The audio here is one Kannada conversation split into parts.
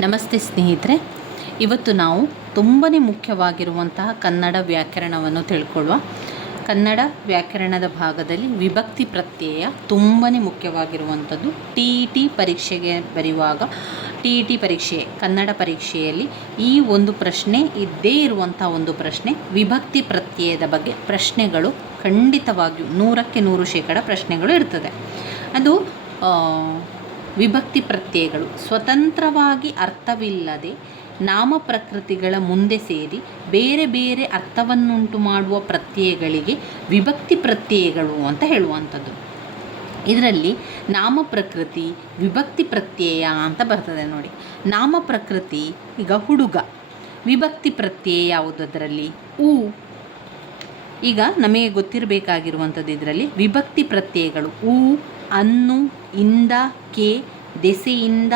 ನಮಸ್ತೆ ಸ್ನೇಹಿತರೆ, ಇವತ್ತು ನಾವು ತುಂಬಾ ಮುಖ್ಯವಾಗಿರುವಂತಹ ಕನ್ನಡ ವ್ಯಾಕರಣವನ್ನು ತಿಳ್ಕೊಳ್ಳುವ. ಕನ್ನಡ ವ್ಯಾಕರಣದ ಭಾಗದಲ್ಲಿ ವಿಭಕ್ತಿ ಪ್ರತ್ಯಯ ತುಂಬಾ ಮುಖ್ಯವಾಗಿರುವಂಥದ್ದು. ಟಿ ಇ ಟಿ ಪರೀಕ್ಷೆಗೆ ಬರೆಯುವಾಗ, ಟಿ ಇ ಟಿ ಪರೀಕ್ಷೆ, ಕನ್ನಡ ಪರೀಕ್ಷೆಯಲ್ಲಿ ಈ ಒಂದು ಪ್ರಶ್ನೆ ಇದ್ದೇ ಇರುವಂಥ ಒಂದು ಪ್ರಶ್ನೆ, ವಿಭಕ್ತಿ ಪ್ರತ್ಯಯದ ಬಗ್ಗೆ ಪ್ರಶ್ನೆಗಳು ಖಂಡಿತವಾಗಿಯೂ ನೂರಕ್ಕೆ ನೂರು ಶೇಕಡ ಪ್ರಶ್ನೆಗಳು ಇರ್ತದೆ. ಅದು ವಿಭಕ್ತಿ ಪ್ರತ್ಯಯಗಳು. ಸ್ವತಂತ್ರವಾಗಿ ಅರ್ಥವಿಲ್ಲದೆ ನಾಮ ಪ್ರಕೃತಿಗಳ ಮುಂದೆ ಸೇರಿ ಬೇರೆ ಬೇರೆ ಅರ್ಥವನ್ನುಂಟು ಮಾಡುವ ಪ್ರತ್ಯಯಗಳಿಗೆ ವಿಭಕ್ತಿ ಪ್ರತ್ಯಯಗಳು ಅಂತ ಹೇಳುವಂಥದ್ದು. ಇದರಲ್ಲಿ ನಾಮ ಪ್ರಕೃತಿ ವಿಭಕ್ತಿ ಪ್ರತ್ಯಯ ಅಂತ ಬರ್ತದೆ ನೋಡಿ. ನಾಮ ಪ್ರಕೃತಿ ಈಗ ಹುಡುಗ. ವಿಭಕ್ತಿ ಪ್ರತ್ಯಯ ಯಾವುದು ಅದರಲ್ಲಿ? ಊ. ಈಗ ನಮಗೆ ಗೊತ್ತಿರಬೇಕಾಗಿರುವಂಥದ್ದು ಇದರಲ್ಲಿ ವಿಭಕ್ತಿ ಪ್ರತ್ಯಯಗಳು. ಉ ಅನ್ನು ಇಂದ ಕೆ, ದೆಸೆಯಿಂದ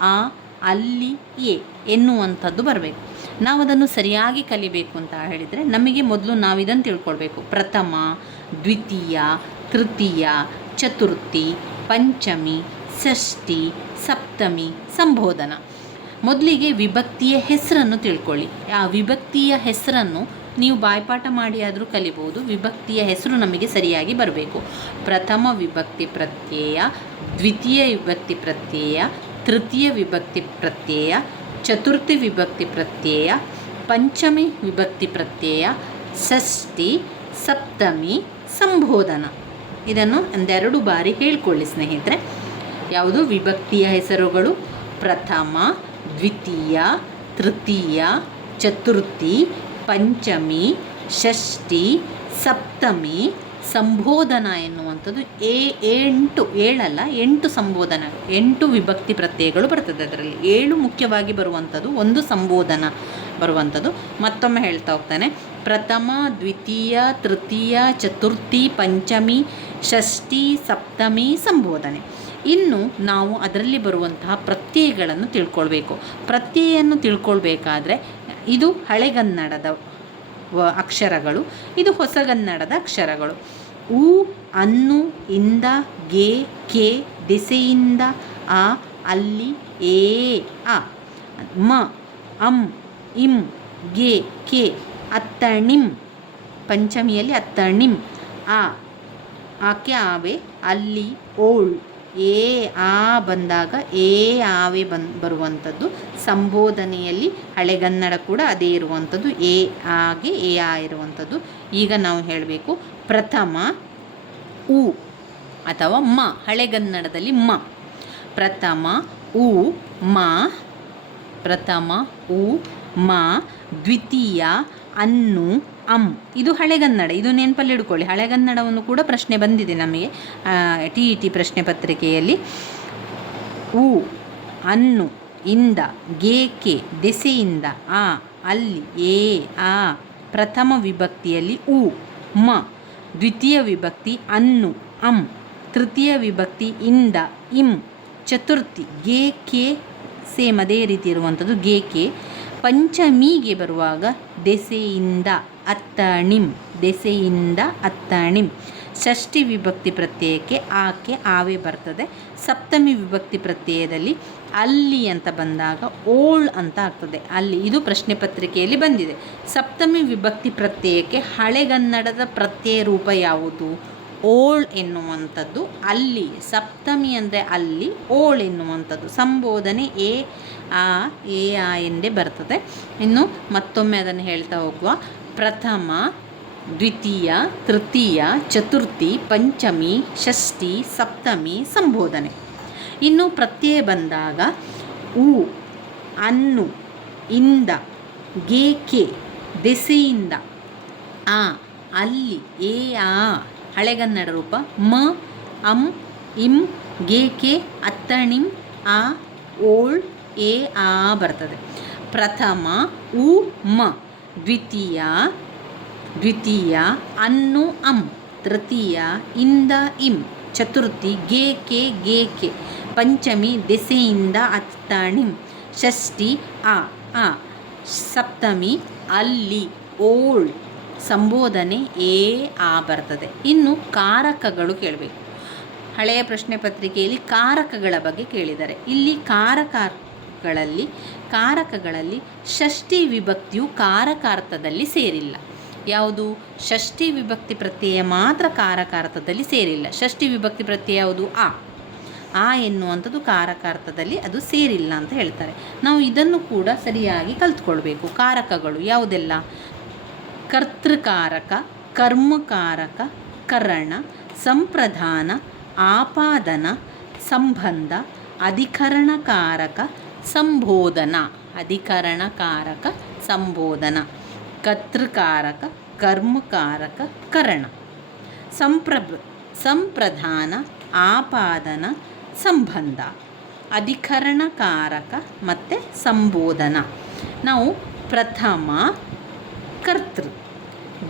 ಆ, ಅಲ್ಲಿ, ಎ ಎನ್ನುವಂಥದ್ದು ಬರಬೇಕು. ನಾವು ಅದನ್ನು ಸರಿಯಾಗಿ ಕಲಿಬೇಕು ಅಂತ ಹೇಳಿದರೆ ನಮಗೆ ಮೊದಲು ನಾವು ಇದನ್ನು ತಿಳ್ಕೊಳ್ಬೇಕು. ಪ್ರಥಮ, ದ್ವಿತೀಯ, ತೃತೀಯ, ಚತುರ್ಥಿ, ಪಂಚಮಿ, ಷಷ್ಠಿ, ಸಪ್ತಮಿ, ಸಂಬೋಧನ. ಮೊದಲಿಗೆ ವಿಭಕ್ತಿಯ ಹೆಸರನ್ನು ತಿಳ್ಕೊಳ್ಳಿ. ಆ ವಿಭಕ್ತಿಯ ಹೆಸರನ್ನು ನೀವು ಬಾಯ್ಪಾಠ ಮಾಡಿ ಆದರೂ ಕಲಿಬಹುದು ವಿಭಕ್ತಿಯ ಹೆಸರು ನಮಗೆ ಸರಿಯಾಗಿ ಬರಬೇಕು. ಪ್ರಥಮ ವಿಭಕ್ತಿ ಪ್ರತ್ಯಯ, ದ್ವಿತೀಯ ವಿಭಕ್ತಿ ಪ್ರತ್ಯಯ, ತೃತೀಯ ವಿಭಕ್ತಿ ಪ್ರತ್ಯಯ, ಚತುರ್ಥಿ ವಿಭಕ್ತಿ ಪ್ರತ್ಯಯ, ಪಂಚಮಿ ವಿಭಕ್ತಿ ಪ್ರತ್ಯಯ, ಷಷ್ಠಿ, ಸಪ್ತಮಿ, ಸಂಬೋಧನ. ಇದನ್ನು ಒಂದೆರಡು ಬಾರಿ ಹೇಳ್ಕೊಳ್ಳಿ ಸ್ನೇಹಿತರೆ. ಯಾವುದು? ವಿಭಕ್ತಿಯ ಹೆಸರುಗಳು ಪ್ರಥಮ, ದ್ವಿತೀಯ, ತೃತೀಯ, ಚತುರ್ಥಿ ಪಂಚಮಿ, ಷಷ್ಠಿ, ಸಪ್ತಮಿ, ಸಂಬೋಧನ ಎನ್ನುವಂಥದ್ದು ಏ, ಎಂಟು, ಏಳಲ್ಲ, ಎಂಟು ಸಂಬೋಧನ, ಎಂಟು ವಿಭಕ್ತಿ ಪ್ರತ್ಯಯಗಳು ಬರ್ತದೆ ಅದರಲ್ಲಿ. ಏಳು ಮುಖ್ಯವಾಗಿ ಬರುವಂಥದ್ದು, ಒಂದು ಸಂಬೋಧನ ಬರುವಂಥದ್ದು. ಮತ್ತೊಮ್ಮೆ ಹೇಳ್ತಾ ಹೋಗ್ತಾನೆ. ಪ್ರಥಮ, ದ್ವಿತೀಯ, ತೃತೀಯ, ಚತುರ್ಥಿ, ಪಂಚಮಿ, ಷಷ್ಠಿ, ಸಪ್ತಮಿ, ಸಂಬೋಧನೆ. ಇನ್ನು ನಾವು ಅದರಲ್ಲಿ ಬರುವಂತಹ ಪ್ರತ್ಯಯಗಳನ್ನು ತಿಳ್ಕೊಳ್ಬೇಕು. ಪ್ರತ್ಯಯನ್ನು ತಿಳ್ಕೊಳ್ಬೇಕಾದ್ರೆ ಇದು ಹಳೆಗನ್ನಡದ ಅಕ್ಷರಗಳು, ಇದು ಹೊಸಗನ್ನಡದ ಅಕ್ಷರಗಳು. ಉ, ಅನ್ನು, ಇಂದ, ಗೆ, ಕೆ, ದೆಸೆಯಿಂದ, ಆ, ಅಲ್ಲಿ ಏ ಅ ಮ, ಅಂ, ಇಂ, ಗೆ, ಕೆ, ಅತ್ತಣಿಂ. ಪಂಚಮಿಯಲ್ಲಿ ಅತ್ತಣಿಂ. ಆ, ಆಕೆ, ಆವೆ, ಅಲ್ಲಿ, ಓಳ್. ಏ ಆ ಬಂದಾಗ ಏ ಆವೆ ಬನ್ ಬರುವಂಥದ್ದು ಸಂಬೋಧನೆಯಲ್ಲಿ ಹಳೆಗನ್ನಡ ಕೂಡ ಅದೇ ಇರುವಂಥದ್ದು ಎ ಆಗೆ ಎ ಆ ಇರುವಂಥದ್ದು ಈಗ ನಾವು ಹೇಳಬೇಕು ಪ್ರಥಮ ಉ ಅಥವಾ ಮ ಹಳೆಗನ್ನಡದಲ್ಲಿ ಮ. ಪ್ರಥಮ ಉ, ಮ. ಪ್ರಥಮ ಉ, ಮ. ದ್ವಿತೀಯ ಅನ್ನು ಅಂ. ಇದು ಹಳೆಗನ್ನಡ ಇದು ನೆನಪಲ್ಲಿ ಇಡ್ಕೊಳ್ಳಿ ಹಳೆಗನ್ನಡವನ್ನು ಕೂಡ ಪ್ರಶ್ನೆ ಬಂದಿದೆ ನಮಗೆ ಟಿ ಇ ಟಿ ಪ್ರಶ್ನೆ ಪತ್ರಿಕೆಯಲ್ಲಿ. ಉ, ಅನ್ನು, ಇಂದ ಗೆ ಕೆ ದೆಸೆಯಿಂದ, ಆ, ಅಲ್ಲಿ ಏ ಆ, ಪ್ರಥಮ ವಿಭಕ್ತಿಯಲ್ಲಿ ಉ, ಮ, ದ್ವಿತೀಯ ವಿಭಕ್ತಿ ಅನ್ನು, ಅಂ, ತೃತೀಯ ವಿಭಕ್ತಿ ಇಂದ, ಇಂ, ಚತುರ್ಥಿ ಗೆ ಕೆ ಸೇಮ್ ಅದೇ ರೀತಿ ಇರುವಂಥದ್ದು ಗೆ ಕೆ ಪಂಚಮಿಗೆ ಬರುವಾಗ ದೆಸೆಯಿಂದ. ಅತ್ತಣಿಂ, ದೆಸೆಯಿಂದ ಅತ್ತಣಿಂ. ಷಷ್ಠಿ ವಿಭಕ್ತಿ ಪ್ರತ್ಯಯಕ್ಕೆ ಆಕೆ ಆವೆ ಬರ್ತದೆ. ಸಪ್ತಮಿ ವಿಭಕ್ತಿ ಪ್ರತ್ಯಯದಲ್ಲಿ ಅಲ್ಲಿ ಅಂತ ಬಂದಾಗ ಓಳ್ ಅಂತ ಆಗ್ತದೆ. ಅಲ್ಲಿ ಇದು ಪ್ರಶ್ನೆ ಪತ್ರಿಕೆಯಲ್ಲಿ ಬಂದಿದೆ. ಸಪ್ತಮಿ ವಿಭಕ್ತಿ ಪ್ರತ್ಯಯಕ್ಕೆ ಹಳೆಗನ್ನಡದ ಪ್ರತ್ಯಯ ರೂಪ ಯಾವುದು? ಓಳ್ ಎನ್ನುವಂಥದ್ದು ಅಲ್ಲಿ, ಸಪ್ತಮಿ ಅಂದರೆ ಅಲ್ಲಿ, ಓಳ್ ಎನ್ನುವಂಥದ್ದು ಸಂಬೋಧನೆ ಎ, ಆ ಎ, ಆ ಎಂದೇ ಬರ್ತದೆ. ಇನ್ನು ಮತ್ತೊಮ್ಮೆ ಅದನ್ನು ಹೇಳ್ತಾ ಹೋಗುವ. ಪ್ರಥಮ, ದ್ವಿತೀಯ, ತೃತೀಯ, ಚತುರ್ಥಿ, ಪಂಚಮಿ, ಷಷ್ಠಿ, ಸಪ್ತಮಿ ಸಂಬೋಧನೆ. ಇನ್ನು ಪ್ರತ್ಯಯ ಬಂದಾಗ ಉ, ಅನ್ನು, ಇಂದ, ಗೆ, ಕೆ, ದೆಸೆಯಿಂದ, ಆ, ಅಲ್ಲಿ ಏ ಆ, ಹಳೆಗನ್ನಡ ರೂಪ, ಮ, ಅಂ, ಇಂ, ಗೆ, ಕೆ, ಅತ್ತಣಿಂ, ಆ, ಓಳ್, ಎ, ಆ ಬರ್ತದೆ. ಪ್ರಥಮ, ಉ, ಮ. ದ್ವಿತೀಯ ದ್ವಿತೀಯ, ಅನ್ನು ಅಂ, ತೃತೀಯ, ಇಂದ ಇಂ, ಚತುರ್ಥಿ, ಗೆ ಕೆ ಗೆ ಕೆ, ಪಂಚಮಿ, ದೆಸೆಯಿಂದ ಅತ್ತಾಣಿಂ, ಷಷ್ಠಿ ಆ ಆ ಸಪ್ತಮಿ, ಅಲ್ಲಿ, ಓಳ್, ಸಂಬೋಧನೆ ಏ ಆ ಬರ್ತದೆ. ಇನ್ನು ಕಾರಕಗಳು ಕೇಳಬೇಕು. ಹಳೆಯ ಪ್ರಶ್ನೆ ಪತ್ರಿಕೆಯಲ್ಲಿ ಕಾರಕಗಳ ಬಗ್ಗೆ ಕೇಳಿದ್ದಾರೆ. ಇಲ್ಲಿ ಕಾರಕ ಕಾರಕಗಳಲ್ಲಿ ಕಾರಕಗಳಲ್ಲಿ ಷಷ್ಠಿ ವಿಭಕ್ತಿಯು ಕಾರಕಾರ್ಥದಲ್ಲಿ ಸೇರಿಲ್ಲ. ಯಾವುದು? ಷಷ್ಠಿ ವಿಭಕ್ತಿ ಪ್ರತ್ಯಯ ಮಾತ್ರ ಕಾರಕಾರ್ಥದಲ್ಲಿ ಸೇರಿಲ್ಲ. ಷಷ್ಠಿ ವಿಭಕ್ತಿ ಪ್ರತ್ಯಯ ಯಾವುದು? ಆ. ಆ ಎನ್ನುವಂಥದ್ದು ಕಾರಕಾರ್ಥದಲ್ಲಿ ಅದು ಸೇರಿಲ್ಲ ಅಂತ ಹೇಳ್ತಾರೆ. ನಾವು ಇದನ್ನು ಕೂಡ ಸರಿಯಾಗಿ ಕಲ್ತ್ಕೊಳ್ಬೇಕು. ಕಾರಕಗಳು ಯಾವುದೆಲ್ಲ? ಕರ್ತೃಕಾರಕ, ಕರ್ಮಕಾರಕ, ಕರಣ ಸಂಪ್ರದಾನ ಆಪಾದನ, ಸಂಬಂಧ, ಅಧಿಕರಣಕಾರಕ ಸಂಬೋಧನ, ಅಧಿಕರಣಕಾರಕ ಸಂಬೋಧನ, ಕರ್ತೃಕಾರಕ, ಕರ್ಮಕಾರಕ, ಕರಣ. ಸಂಪ್ರಭ ಸಂಪ್ರಧಾನ, ಆಪಾದನ, ಸಂಬಂಧ. ಅಧಿಕರಣಕಾರಕ ಮತ್ತು ಸಂಬೋಧನ. ನಾವು ಪ್ರಥಮ, ಕರ್ತೃ.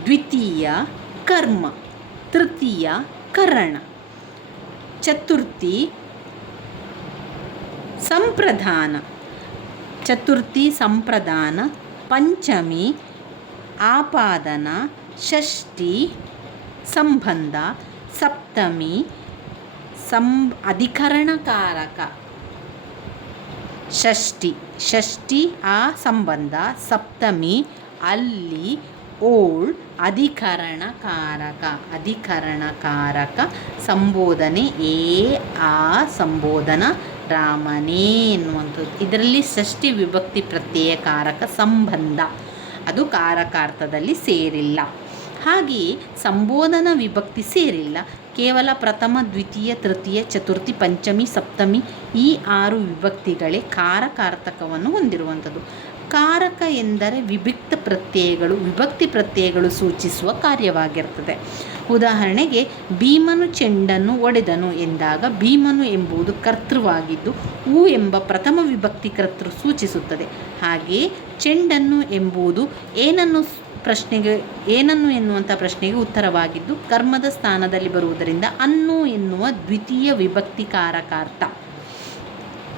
ದ್ವಿತೀಯ, ಕರ್ಮ. ತೃತೀಯ, ಕರಣ. ಚತುರ್ಥಿ ಸಂಪ್ರದಾನ ಚತುರ್ಥಿ ಸಂಪ್ರದಾನ ಪಂಚಮಿ, ಆಪಾದನ, ಷಷ್ಠಿ, ಸಂಬಂಧ, ಸಪ್ತಮಿ ಸಂ ಅಧಿಕರಣಕಾರಕ. ಷಷ್ಠಿ ಷಷ್ಠಿ ಆ ಸಂಬಂಧ, ಸಪ್ತಮಿ ಅಲ್ಲಿ ಓಳ್ ಅಧಿಕರಣಕಾರಕ. ಅಧಿಕರಣಕಾರಕ ಸಂಬೋಧನೆ ಏ ಆ ಸಂಬೋಧನ ರಾಮನೇ ಎನ್ನುವಂಥದ್ದು. ಇದರಲ್ಲಿ ಷಷ್ಠಿ ವಿಭಕ್ತಿ ಪ್ರತ್ಯಯ ಕಾರಕ ಸಂಬಂಧ. ಅದು ಕಾರಕಾರ್ಥದಲ್ಲಿ ಸೇರಿಲ್ಲ. ಹಾಗೆಯೇ ಸಂಬೋಧನ ವಿಭಕ್ತಿ ಸೇರಿಲ್ಲ. ಕೇವಲ ಪ್ರಥಮ, ದ್ವಿತೀಯ, ತೃತೀಯ, ಚತುರ್ಥಿ, ಪಂಚಮಿ, ಸಪ್ತಮಿ ಈ ಆರು ವಿಭಕ್ತಿಗಳೇ ಕಾರಕಾರ್ಥಕವನ್ನು ಹೊಂದಿರುವಂಥದ್ದು. ಕಾರಕ ಎಂದರೆ ವಿಭಿಕ್ತ ಪ್ರತ್ಯಯಗಳು, ವಿಭಕ್ತಿ ಪ್ರತ್ಯಯಗಳು ಸೂಚಿಸುವ ಕಾರ್ಯವಾಗಿರ್ತದೆ. ಉದಾಹರಣೆಗೆ ಭೀಮನು ಚೆಂಡನ್ನು ಒಡೆದನು ಎಂದಾಗ ಭೀಮನು ಎಂಬುದು ಕರ್ತೃವಾಗಿದ್ದು ಹೂ ಎಂಬ ಪ್ರಥಮ ವಿಭಕ್ತಿ ಕರ್ತೃ ಸೂಚಿಸುತ್ತದೆ. ಹಾಗೆಯೇ ಚೆಂಡನ್ನು ಎಂಬುದು ಏನನ್ನು ಪ್ರಶ್ನೆಗೆ ಏನನ್ನು ಎನ್ನುವಂಥ ಪ್ರಶ್ನೆಗೆ ಉತ್ತರವಾಗಿದ್ದು ಕರ್ಮದ ಸ್ಥಾನದಲ್ಲಿ ಬರುವುದರಿಂದ ಅನ್ನು ಎನ್ನುವ ದ್ವಿತೀಯ ವಿಭಕ್ತಿ ಕಾರಕಾರ್ಥ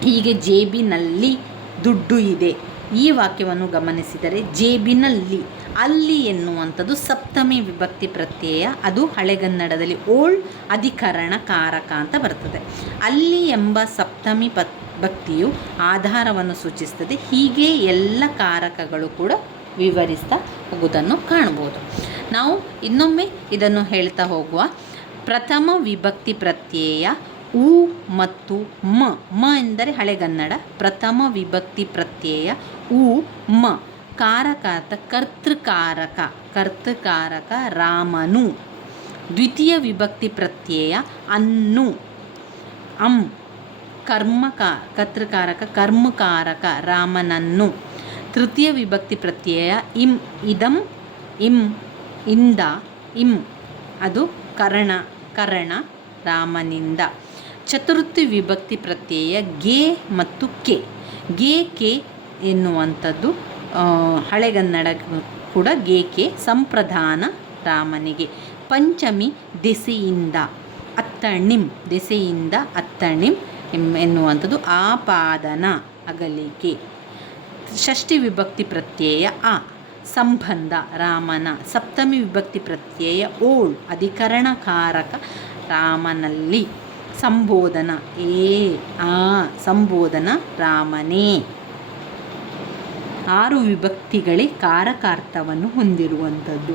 ಹೀಗೆ ಜೇಬಿನಲ್ಲಿ ದುಡ್ಡು ಇದೆ. ಈ ವಾಕ್ಯವನ್ನು ಗಮನಿಸಿದರೆ ಜೇಬಿನಲ್ಲಿ ಅಲ್ಲಿ ಎನ್ನುವಂಥದ್ದು ಸಪ್ತಮಿ ವಿಭಕ್ತಿ ಪ್ರತ್ಯಯ. ಅದು ಹಳೆಗನ್ನಡದಲ್ಲಿ ಓಲ್ಡ್ ಅಧಿಕರಣ ಕಾರಕ ಅಂತ ಬರ್ತದೆ. ಅಲ್ಲಿ ಎಂಬ ಸಪ್ತಮಿ ಪತ್, ಭಕ್ತಿಯು ಆಧಾರವನ್ನು ಸೂಚಿಸ್ತದೆ. ಹೀಗೆ ಎಲ್ಲ ಕಾರಕಗಳು ಕೂಡ ವಿವರಿಸ್ತಾ ಹೋಗುವುದನ್ನು ಕಾಣ್ಬೋದು ನಾವು ಇನ್ನೊಮ್ಮೆ ಇದನ್ನು ಹೇಳ್ತಾ ಹೋಗುವ. ಪ್ರಥಮ ವಿಭಕ್ತಿ ಪ್ರತ್ಯಯ ಉ ಮತ್ತು ಮ. ಮ ಎಂದರೆ ಹಳೆಗನ್ನಡ. ಪ್ರಥಮ ವಿಭಕ್ತಿ ಪ್ರತ್ಯಯ ಉ, ಮ. ಕಾರಕಾರ್ಥ ಕರ್ತೃಕಾರಕ ಕರ್ತೃಕಾರಕ ರಾಮನು. ದ್ವಿತೀಯ ವಿಭಕ್ತಿ ಪ್ರತ್ಯಯ ಅನ್ನು. ಅಂ ಕರ್ಮಕ ಕರ್ತೃಕಾರಕ, ಕರ್ಮಕಾರಕ ರಾಮನನ್ನು. ತೃತೀಯ ವಿಭಕ್ತಿ ಪ್ರತ್ಯಯ ಇಂ, ಇದಂ, ಇಂ, ಇಂದ, ಇಂ, ಅದು ಕರ್ಣ ಕರ್ಣ ರಾಮನಿಂದ. ಚತುರ್ಥಿ ವಿಭಕ್ತಿ ಪ್ರತ್ಯಯ ಗೆ ಮತ್ತು ಕೆ. ಗೆ, ಕೆ ಎನ್ನುವಂಥದ್ದು ಹಳೆಗನ್ನಡ ಕೂಡ ಗೇಕೆ ಸಂಪ್ರಧಾನ ರಾಮನಿಗೆ. ಪಂಚಮಿ ದೆಸೆಯಿಂದ ಅತ್ತಣಿಂ ದೆಸೆಯಿಂದ ಅತ್ತಣಿಂ ಎನ್ನುವಂಥದ್ದು ಆಪಾದನ, ಅಗಲಿಕೆ. ಷಷ್ಠಿ ವಿಭಕ್ತಿ ಪ್ರತ್ಯಯ ಆ, ಸಂಬಂಧ, ರಾಮನ. ಸಪ್ತಮಿ ವಿಭಕ್ತಿ ಪ್ರತ್ಯಯ ಓಳ್, ಅಧಿಕರಣಕಾರಕ ರಾಮನಲ್ಲಿ. ಸಂಬೋಧನ, ಏ, ಆ, ಸಂಬೋಧನ ರಾಮನೇ. ಆರು ವಿಭಕ್ತಿಗಳೇ ಕಾರಕಾರ್ಥವನ್ನು ಹೊಂದಿರುವಂಥದ್ದು.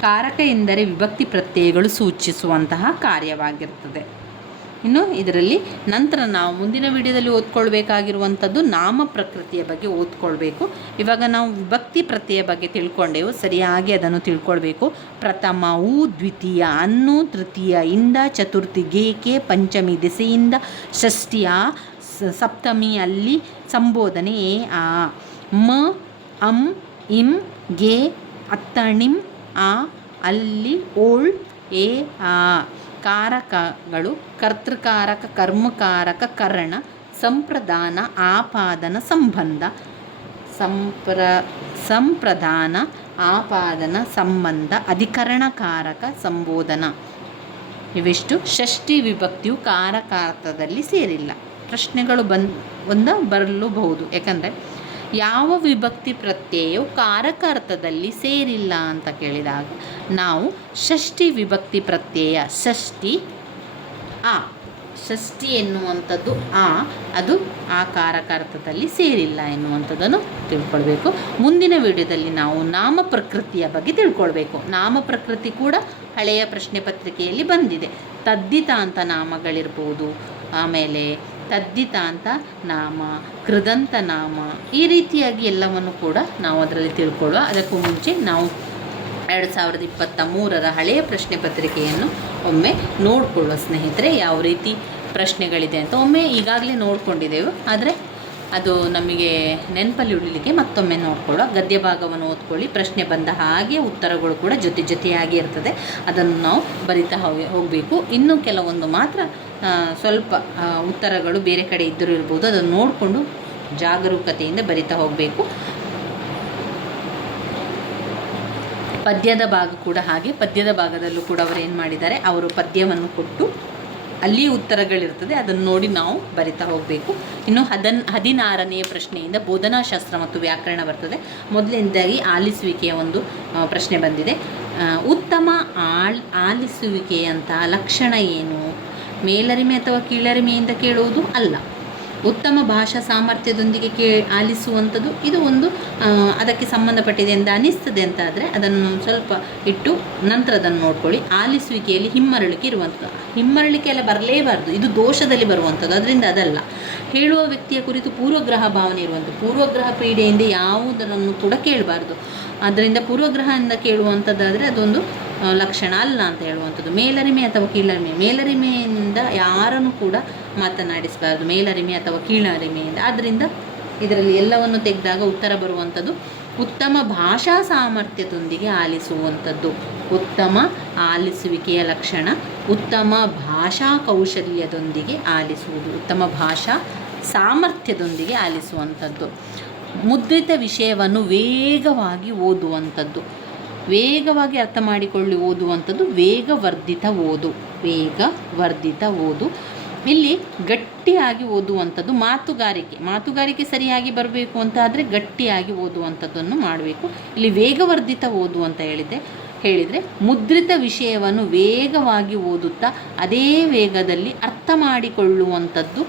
ಕಾರಕ ಎಂದರೆ ವಿಭಕ್ತಿ ಪ್ರತ್ಯಯಗಳು ಸೂಚಿಸುವಂತಹ ಕಾರ್ಯವಾಗಿರ್ತದೆ. ಇನ್ನು ಇದರಲ್ಲಿ ನಂತರ ನಾವು ಮುಂದಿನ ವಿಡಿಯೋದಲ್ಲಿ ಓದ್ಕೊಳ್ಬೇಕಾಗಿರುವಂಥದ್ದು ನಾಮ ಪ್ರಕೃತಿಯ ಬಗ್ಗೆ ಓದ್ಕೊಳ್ಬೇಕು. ಇವಾಗ ನಾವು ವಿಭಕ್ತಿ ಪ್ರತ್ಯಯ ಬಗ್ಗೆ ತಿಳ್ಕೊಂಡೆವು, ಸರಿಯಾಗಿ ಅದನ್ನು ತಿಳ್ಕೊಳ್ಬೇಕು. ಪ್ರಥಮ ಊ, ದ್ವಿತೀಯ ಅನ್ನು, ತೃತೀಯ ಇಂದ ಚತುರ್ಥಿ ಗೇಕೆ ಪಂಚಮಿ ದಿಸೆಯಿಂದ, ಷಷ್ಠಿಯ ಸಪ್ತಮಿ ಅಲ್ಲಿ ಸಂಬೋಧನೆ ಎ ಆ. ಮ, ಅಂ, ಇಂ, ಗೆ ಅತ್ತಣಿಂ ಆ, ಅಲ್ಲಿ, ಓಳ್, ಎ, ಆ. ಕಾರಕಗಳು, ಕರ್ತೃಕಾರಕ, ಕರ್ಮಕಾರಕ, ಕರಣ, ಸಂಪ್ರದಾನ, ಆಪಾದನ, ಸಂಬಂಧ. ಸಂಪ್ರ, ಸಂಪ್ರದಾನ, ಆಪಾದನ, ಸಂಬಂಧ, ಅಧಿಕರಣಕಾರಕ, ಸಂಬೋಧನ. ಇವಿಷ್ಟು ಷಷ್ಠಿ ವಿಭಕ್ತಿಯು ಕಾರಕಾರ್ಥದಲ್ಲಿ ಸೇರಿಲ್ಲ. ಪ್ರಶ್ನೆಗಳು ಬಂದ್, ಒಂದು ಬರಲೂಬಹುದು. ಯಾಕಂದರೆ, ಯಾವ ವಿಭಕ್ತಿ ಪ್ರತ್ಯಯವು ಕಾರಕಾರ್ಥದಲ್ಲಿ ಸೇರಿಲ್ಲ ಅಂತ ಕೇಳಿದಾಗ, ನಾವು ಷಷ್ಠಿ ವಿಭಕ್ತಿ ಪ್ರತ್ಯಯ, ಷಷ್ಠಿ ಆ, ಷಷ್ಠಿ ಎನ್ನುವಂಥದ್ದು ಆ, ಅದು ಆ ಕಾರಕಾರ್ಥದಲ್ಲಿ ಸೇರಿಲ್ಲ ಎನ್ನುವಂಥದ್ದನ್ನು ತಿಳ್ಕೊಳ್ಬೇಕು. ಮುಂದಿನ ವಿಡಿಯೋದಲ್ಲಿ ನಾವು ನಾಮ ಪ್ರಕೃತಿಯ ಬಗ್ಗೆ ತಿಳ್ಕೊಳ್ಬೇಕು. ನಾಮ ಪ್ರಕೃತಿ ಕೂಡ ಹಳೆಯ ಪ್ರಶ್ನೆ ಪತ್ರಿಕೆಯಲ್ಲಿ ಬಂದಿದೆ. ತದ್ದಿತಾಂತ ನಾಮಗಳಿರ್ಬೋದು, ಆಮೇಲೆ ತದ್ದಿತಾಂತ ನಾಮ, ಕೃದಂತ ನಾಮ, ಈ ರೀತಿಯಾಗಿ ಎಲ್ಲವನ್ನು ಕೂಡ ನಾವು ಅದರಲ್ಲಿ ತಿಳ್ಕೊಳ್ಳುವ. ಅದಕ್ಕೂ ಮುಂಚೆ ನಾವು ಎರಡು ಸಾವಿರದ ಇಪ್ಪತ್ತ ಮೂರರ ಹಳೆಯ ಪ್ರಶ್ನೆ ಪತ್ರಿಕೆಯನ್ನು ಒಮ್ಮೆ ನೋಡಿಕೊಳ್ಳುವ ಸ್ನೇಹಿತರೆ, ಯಾವ ರೀತಿ ಪ್ರಶ್ನೆಗಳಿದೆ ಅಂತ ಒಮ್ಮೆ ಈಗಾಗಲೇ ನೋಡಿಕೊಂಡಿದ್ದೆವು. ಆದರೆ ಅದು ನಮಗೆ ನೆನಪಲ್ಲಿ ಉಳಿಲಿಕ್ಕೆ ಮತ್ತೊಮ್ಮೆ ನೋಡ್ಕೊಳ್ಳೋ ಗದ್ಯ ಭಾಗವನ್ನು ಓದ್ಕೊಳ್ಳಿ. ಪ್ರಶ್ನೆ ಬಂದ ಹಾಗೆ ಉತ್ತರಗಳು ಕೂಡ ಜೊತೆ ಜೊತೆಯಾಗಿ ಇರ್ತದೆ. ಅದನ್ನು ನಾವು ಬರಿತಾ ಹೋಗಿ ಹೋಗಬೇಕು. ಇನ್ನೂ ಕೆಲವೊಂದು ಮಾತ್ರ ಸ್ವಲ್ಪ ಉತ್ತರಗಳು ಬೇರೆ ಕಡೆ ಇದ್ದರೂ ಇರ್ಬೋದು. ಅದನ್ನು ನೋಡಿಕೊಂಡು ಜಾಗರೂಕತೆಯಿಂದ ಬರಿತಾ ಹೋಗಬೇಕು. ಪದ್ಯದ ಭಾಗ ಕೂಡ ಹಾಗೆ. ಪದ್ಯದ ಭಾಗದಲ್ಲೂ ಕೂಡ ಅವರು ಏನು ಮಾಡಿದ್ದಾರೆ, ಅವರು ಪದ್ಯವನ್ನು ಕೊಟ್ಟು ಅಲ್ಲಿ ಉತ್ತರಗಳಿರ್ತದೆ ಅದನ್ನು ನೋಡಿ ನಾವು ಬರಿತಾ ಹೋಗಬೇಕು. ಇನ್ನು ಹದನ್ ಹದಿನಾರನೆಯ ಪ್ರಶ್ನೆಯಿಂದ ಬೋಧನಾಶಾಸ್ತ್ರ ಮತ್ತು ವ್ಯಾಕರಣ ಬರ್ತದೆ. ಮೊದಲನೇದಾಗಿ ಆಲಿಸುವಿಕೆಯ ಒಂದು ಪ್ರಶ್ನೆ ಬಂದಿದೆ. ಉತ್ತಮ ಆಳ್, ಆಲಿಸುವಿಕೆಯಂತಹ ಲಕ್ಷಣ ಏನು? ಮೇಲರಿಮೆ ಅಥವಾ ಕೀಳರಿಮೆಯಿಂದ ಕೇಳುವುದು ಅಲ್ಲ. ಉತ್ತಮ ಭಾಷಾ ಸಾಮರ್ಥ್ಯದೊಂದಿಗೆ ಕೇ, ಆಲಿಸುವಂಥದ್ದು ಇದು ಒಂದು ಅದಕ್ಕೆ ಸಂಬಂಧಪಟ್ಟಿದೆ ಅಂತ ಅನಿಸ್ತದೆ ಅಂತಾದರೆ ಅದನ್ನು ಸ್ವಲ್ಪ ಇಟ್ಟು ನಂತರ ಅದನ್ನು ನೋಡ್ಕೊಳ್ಳಿ. ಆಲಿಸುವಿಕೆಯಲ್ಲಿ ಹಿಮ್ಮರಳಿಕೆ ಇರುವಂಥದ್ದು. ಹಿಮ್ಮರಳಿಕೆ ಎಲ್ಲ ಬರಲೇಬಾರ್ದು. ಇದು ದೋಷದಲ್ಲಿ ಬರುವಂಥದ್ದು. ಅದರಿಂದ ಅದಲ್ಲ. ಹೇಳುವ ವ್ಯಕ್ತಿಯ ಕುರಿತು ಪೂರ್ವಗ್ರಹ ಭಾವನೆ ಇರುವಂಥದ್ದು. ಪೂರ್ವಗ್ರಹ ಪೀಡೆಯಿಂದ ಯಾವುದನ್ನು ಕೂಡ ಕೇಳಬಾರ್ದು. ಅದರಿಂದ ಪೂರ್ವಗ್ರಹದಿಂದ ಕೇಳುವಂಥದ್ದಾದರೆ ಅದೊಂದು ಲಕ್ಷಣ ಅಲ್ಲ ಅಂತ ಹೇಳುವಂಥದ್ದು. ಮೇಲರಿಮೆ ಅಥವಾ ಕೀಳರಿಮೆ. ಮೇಲರಿಮೆಯಿಂದ ಯಾರನ್ನು ಕೂಡ ಮಾತನಾಡಿಸಬಾರ್ದು. ಮೇಲರಿಮೆ ಅಥವಾ ಕೀಳರಿಮೆಯಿಂದ. ಆದ್ದರಿಂದ ಇದರಲ್ಲಿ ಎಲ್ಲವನ್ನು ತೆಗೆದಾಗ ಉತ್ತರ ಬರುವಂಥದ್ದು ಉತ್ತಮ ಭಾಷಾ ಸಾಮರ್ಥ್ಯದೊಂದಿಗೆ ಆಲಿಸುವಂಥದ್ದು. ಉತ್ತಮ ಆಲಿಸುವಿಕೆಯ ಲಕ್ಷಣ ಉತ್ತಮ ಭಾಷಾ ಕೌಶಲ್ಯದೊಂದಿಗೆ ಆಲಿಸುವುದು. ಉತ್ತಮ ಭಾಷಾ ಸಾಮರ್ಥ್ಯದೊಂದಿಗೆ ಆಲಿಸುವಂಥದ್ದು. ಮುದ್ರಿತ ವಿಷಯವನ್ನು ವೇಗವಾಗಿ ಓದುವಂಥದ್ದು. ವೇಗವಾಗಿ ಅರ್ಥ ಮಾಡಿಕೊಳ್ಳಿ, ಓದುವಂಥದ್ದು ವೇಗವರ್ಧಿತ ಓದು ವೇಗವರ್ಧಿತ ಓದು. ಇಲ್ಲಿ ಗಟ್ಟಿಯಾಗಿ ಓದುವಂಥದ್ದು ಮಾತುಗಾರಿಕೆ ಮಾತುಗಾರಿಕೆ ಸರಿಯಾಗಿ ಬರಬೇಕು ಅಂತ ಆದರೆ ಗಟ್ಟಿಯಾಗಿ ಓದುವಂಥದ್ದನ್ನು ಮಾಡಬೇಕು. ಇಲ್ಲಿ ವೇಗವರ್ಧಿತ ಓದು ಅಂತ ಹೇಳಿದೆ, ಹೇಳಿದರೆ ಮುದ್ರಿತ ವಿಷಯವನ್ನು ವೇಗವಾಗಿ ಓದುತ್ತಾ ಅದೇ ವೇಗದಲ್ಲಿ ಅರ್ಥ ಮಾಡಿಕೊಳ್ಳುವಂಥದ್ದು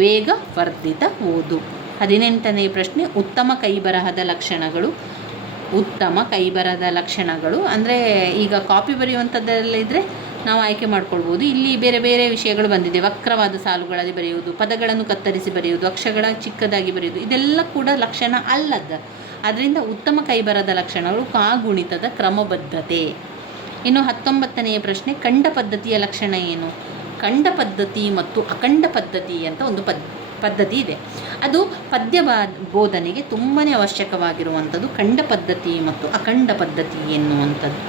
ವೇಗವರ್ಧಿತ ಓದು. ಹದಿನೆಂಟನೇ ಪ್ರಶ್ನೆ, ಉತ್ತಮ ಕೈಬರಹದ ಲಕ್ಷಣಗಳು. ಉತ್ತಮ ಕೈಬರಹದ ಲಕ್ಷಣಗಳು. ಅಂದರೆ ಈಗ ಕಾಪಿ ಬರೆಯುವಂಥದ್ದೆಲ್ಲ ನಾವು ಆಯ್ಕೆ ಮಾಡ್ಕೊಳ್ಬೋದು. ಇಲ್ಲಿ ಬೇರೆ ಬೇರೆ ವಿಷಯಗಳು ಬಂದಿದೆ. ವಕ್ರವಾದ ಸಾಲುಗಳಲ್ಲಿ ಬರೆಯುವುದು, ಪದಗಳನ್ನು ಕತ್ತರಿಸಿ ಬರೆಯುವುದು ಅಕ್ಷರಗಳ ಚಿಕ್ಕದಾಗಿ ಬರೆಯುವುದು, ಇದೆಲ್ಲ ಕೂಡ ಲಕ್ಷಣ ಅಲ್ಲದ. ಅದರಿಂದ ಉತ್ತಮ ಕೈಬರಹದ ಲಕ್ಷಣಗಳು ಕಾಗುಣಿತದ ಕ್ರಮಬದ್ಧತೆ. ಇನ್ನು ಹತ್ತೊಂಬತ್ತನೆಯ ಪ್ರಶ್ನೆ ಕಂಡ ಪದ್ಧತಿಯ ಲಕ್ಷಣ ಏನು? ಕಂಡ ಪದ್ಧತಿ ಮತ್ತು ಅಖಂಡ ಪದ್ಧತಿ ಅಂತ ಒಂದು ಪದ್ ಪದ್ಧತಿ ಇದೆ. ಅದು ಪದ್ಯ ಬೋಧನೆಗೆ ತುಂಬಾ ಅವಶ್ಯಕವಾಗಿರುವಂಥದ್ದು ಖಂಡ ಪದ್ಧತಿ ಮತ್ತು ಅಖಂಡ ಪದ್ಧತಿ ಎನ್ನುವಂಥದ್ದು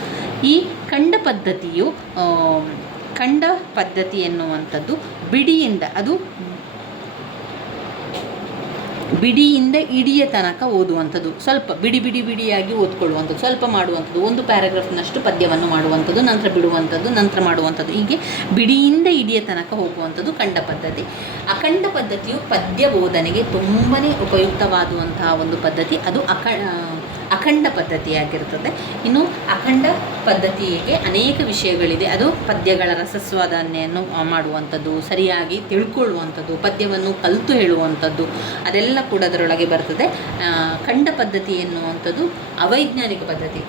ಈ ಖಂಡ ಪದ್ಧತಿಯು ಖಂಡ ಪದ್ಧತಿ ಎನ್ನುವಂಥದ್ದು ಬಿಡಿಯಿಂದ, ಅದು ಬಿಡಿಯಿಂದ ಇಡಿಯ ತನಕ ಓದುವಂಥದ್ದು. ಸ್ವಲ್ಪ ಬಿಡಿ ಬಿಡಿ ಬಿಡಿಯಾಗಿ ಓದ್ಕೊಳ್ಳುವಂಥದ್ದು, ಸ್ವಲ್ಪ ಮಾಡುವಂಥದ್ದು, ಒಂದು ಪ್ಯಾರಾಗ್ರಾಫ್ನಷ್ಟು ಪದ್ಯವನ್ನು ಮಾಡುವಂಥದ್ದು, ನಂತರ ಬಿಡುವಂಥದ್ದು, ನಂತರ ಮಾಡುವಂಥದ್ದು, ಹೀಗೆ ಬಿಡಿಯಿಂದ ಇಡಿಯ ತನಕ ಹೋಗುವಂಥದ್ದು ಕಂಡ ಪದ್ಧತಿ. ಅಖಂಡ ಪದ್ಧತಿಯು ಪದ್ಯ ಬೋಧನೆಗೆ ತುಂಬಾ ಉಪಯುಕ್ತವಾದುವಂತಹ ಒಂದು ಪದ್ಧತಿ. ಅದು ಅಖ ಅಖಂಡ ಪದ್ಧತಿಯಾಗಿರ್ತದೆ. ಇನ್ನು ಅಖಂಡ ಪದ್ಧತಿಗೆ ಅನೇಕ ವಿಷಯಗಳಿದೆ. ಅದು ಪದ್ಯಗಳ ರಸಸ್ವಾದನೆಯನ್ನು ಮಾಡುವಂಥದ್ದು, ಸರಿಯಾಗಿ ತಿಳ್ಕೊಳ್ಳುವಂಥದ್ದು, ಪದ್ಯವನ್ನು ಕಲಿತು ಹೇಳುವಂಥದ್ದು, ಅದೆಲ್ಲ ಕೂಡ ಅದರೊಳಗೆ ಬರ್ತದೆ. ಖಂಡ ಪದ್ಧತಿ ಎನ್ನುವಂಥದ್ದು ಅವೈಜ್ಞಾನಿಕ ಪದ್ಧತಿ.